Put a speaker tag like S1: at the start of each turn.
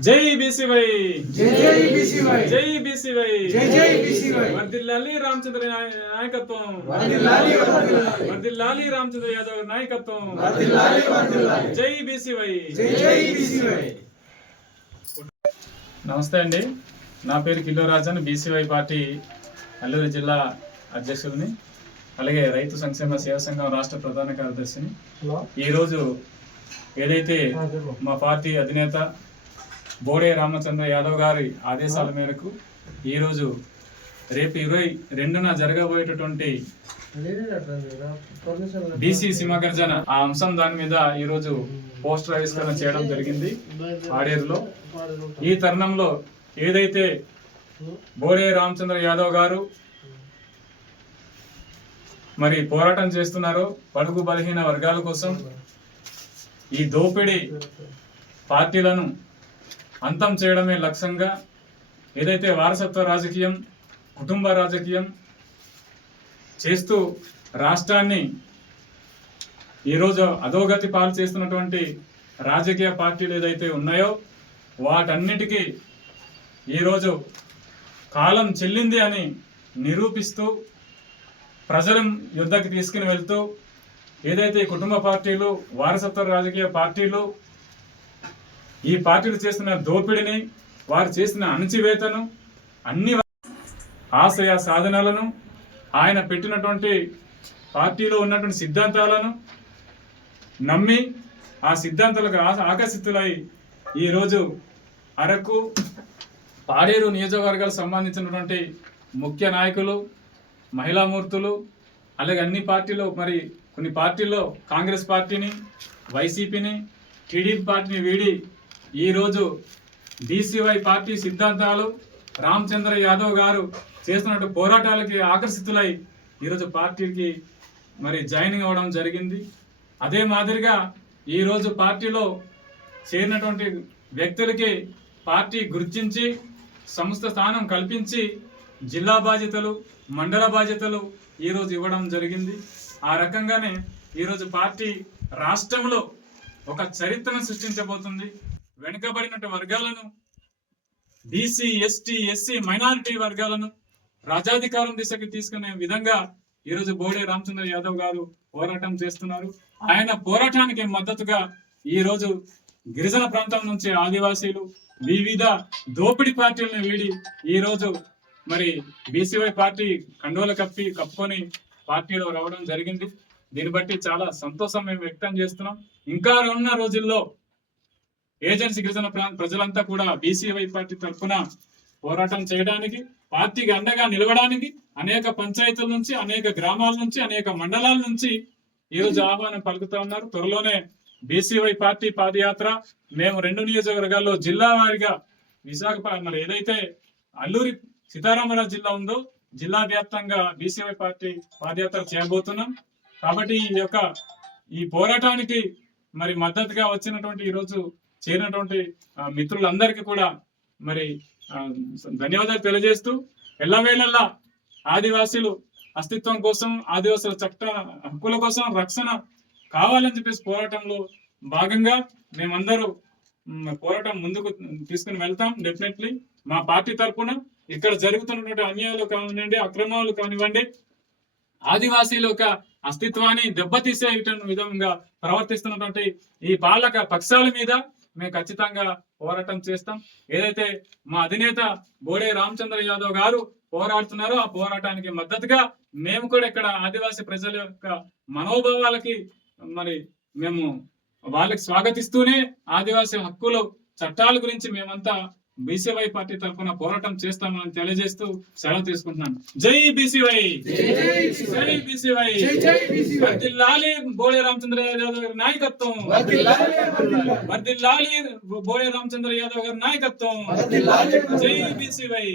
S1: జై బీసీవై.
S2: జై జై బీసీవై.
S1: జై బీసీవై.
S2: జై జై బీసీవై.
S1: వర్దిల్లాలి రామచంద్ర నాయ- నాయకత్వం.
S2: వర్ధిల్లాలి
S1: వర్దిల్లాలి. రామచంద్ర యాదవ్ నాయకత్వం.
S2: వర్ధిల్లాలి వర్ధిల్లాలి
S1: జై బీసీవై.
S2: జై జై బీసీవై.
S1: నమస్తే అండి. నా పేరు కిల్లో రాజన్ బీసీవై పార్టీ అల్లూరు జిల్లా అధ్యక్షుడిని. అలాగే రైతు సంక్షేమ సేవా సంఘం రాష్ట్ర ప్రధాన కార్యదర్శిని. ఈరోజు ఏదైతే మా పార్టీ అధినేత బోడే రామచంద్ర యాదవ్ గారి ఆదేశాల మేరకు ఈరోజు రేపు ఇరవై రెండున జరగబోయేటటువంటి బీసీ సింహగర్జన ఆ అంశం దాని మీద ఈరోజు పోస్టర్ ఆవిష్కరణ చేయడం జరిగింది ఆడేరులో. ఈ తరుణంలో ఏదైతే బోడే రామచంద్ర యాదవ్ గారు మరి పోరాటం చేస్తున్నారో పడుగు బలహీన వర్గాల కోసం ఈ దోపిడీ పార్టీలను అంతం చేయడమే లక్ష్యంగా ఏదైతే వారసత్వ రాజకీయం కుటుంబ రాజకీయం చేస్తూ రాష్ట్రాన్ని ఈరోజు అధోగతి పాలు చేస్తున్నటువంటి రాజకీయ పార్టీలు ఏదైతే ఉన్నాయో వాటన్నిటికీ ఈరోజు కాలం చెల్లింది అని నిరూపిస్తూ ప్రజల యుద్ధకి తీసుకుని వెళ్తూ ఏదైతే కుటుంబ పార్టీలు వారసత్వ రాజకీయ పార్టీలు ఈ పార్టీలు చేస్తున్న దోపిడిని వారు చేసిన అణచివేతను అన్ని ఆశయ సాధనలను ఆయన పెట్టినటువంటి పార్టీలో ఉన్నటువంటి సిద్ధాంతాలను నమ్మి ఆ సిద్ధాంతాలకు ఆ- ఆకర్షితులై ఈరోజు అరకు పాడేరు నియోజకవర్గాలకు సంబంధించినటువంటి ముఖ్య నాయకులు మహిళామూర్తులు అలాగే అన్ని పార్టీలు మరి కొన్ని పార్టీల్లో కాంగ్రెస్ పార్టీని వైసీపీని టీడీపీ పార్టీని వీడి ఈరోజు బీసీవై పార్టీ సిద్ధాంతాలు రామచంద్ర యాదవ్ గారు చేస్తున్నట్టు పోరాటాలకి ఆకర్షితులై ఈరోజు పార్టీకి మరి జాయినింగ్ అవ్వడం జరిగింది. అదే మాదిరిగా ఈరోజు పార్టీలో చేరినటువంటి వ్యక్తులకి పార్టీ గుర్తించి సంస్థ స్థానం కల్పించి జిల్లా బాధ్యతలు మండల బాధ్యతలు ఈరోజు ఇవ్వడం జరిగింది. ఆ రకంగానే ఈరోజు పార్టీ రాష్ట్రంలో ఒక చరిత్రను సృష్టించబోతుంది. వెనుకబడిన వర్గాలను బీసీ ఎస్టీ ఎస్సీ మైనారిటీ వర్గాలను రాజాధికారం దిశకి తీసుకునే విధంగా ఈరోజు బోడే రామచంద్ర యాదవ్ గారు పోరాటం చేస్తున్నారు. ఆయన పోరాటానికి మద్దతుగా ఈ రోజు గిరిజన ప్రాంతం నుంచి ఆదివాసీలు వివిధ దోపిడి పార్టీలను వీడి ఈ రోజు మరి బీసీవై పార్టీ కండోల కప్పి కప్పుకొని పార్టీలో రావడం జరిగింది. దీన్ని బట్టి చాలా సంతోషం మేము వ్యక్తం చేస్తున్నాం. ఇంకా ఉన్న రోజుల్లో ఏజెన్సీ గిరిజన ప్రాంత ప్రజలంతా కూడా బీసీవై పార్టీ తరఫున పోరాటం చేయడానికి పార్టీకి అండగా నిలవడానికి అనేక పంచాయతీల నుంచి అనేక గ్రామాల నుంచి అనేక మండలాల నుంచి ఈ రోజు ఆహ్వానం పలుకుతా ఉన్నారు. త్వరలోనే బీసీవై పార్టీ పాదయాత్ర మేము రెండు నియోజకవర్గాల్లో జిల్లా వారిగా విశాఖపట్నం మరి ఏదైతే అల్లూరి సీతారామరాజు జిల్లా ఉందో జిల్లా వ్యాప్తంగా బీసీవై పార్టీ పాదయాత్ర చేయబోతున్నాం. కాబట్టి ఈ యొక్క ఈ పోరాటానికి మరి మద్దతుగా వచ్చినటువంటి ఈ రోజు చేరినటువంటి మిత్రులందరికీ కూడా మరి ధన్యవాదాలు తెలియజేస్తూ ఎల్లవేళల్లా ఆదివాసీలు అస్తిత్వం కోసం ఆదివాసుల చట్ట హక్కుల కోసం రక్షణ కావాలని చెప్పేసి పోరాటంలో భాగంగా మేమందరూ పోరాటం ముందుకు తీసుకుని వెళ్తాం డెఫినెట్లీ. మా పార్టీ తరఫున ఇక్కడ జరుగుతున్నటువంటి అన్యాయాలు కానివ్వండి అక్రమాలు కానివ్వండి ఆదివాసీల యొక్క అస్తిత్వాన్ని దెబ్బతీసే విధంగా ప్రవర్తిస్తున్నటువంటి ఈ పాలక పక్షాల మీద మేము ఖచ్చితంగా పోరాటం చేస్తాం. ఏదైతే మా అధినేత బోడే రామచంద్ర యాదవ్ గారు పోరాడుతున్నారో ఆ పోరాటానికి మద్దతుగా మేము కూడా ఇక్కడ ఆదివాసీ ప్రజల యొక్క మనోభావాలకి మరి మేము వాళ్ళకి స్వాగతిస్తూనే ఆదివాసీ హక్కులు చట్టాల గురించి మేమంతా బీసీవై పార్టీ తరఫున పోరాటం చేస్తామని తెలియజేస్తూ సెలవు తీసుకుంటున్నాను. జై బీసీవై!
S2: జై బీసీవై!
S1: వర్ధిల్లాలి బోడే రామచంద్ర యాదవ్ గారి నాయకత్వం!
S2: వర్ధిల్లాలి
S1: బోడే రామచంద్ర యాదవ్ గారి నాయకత్వం!
S2: జై బీసీవై!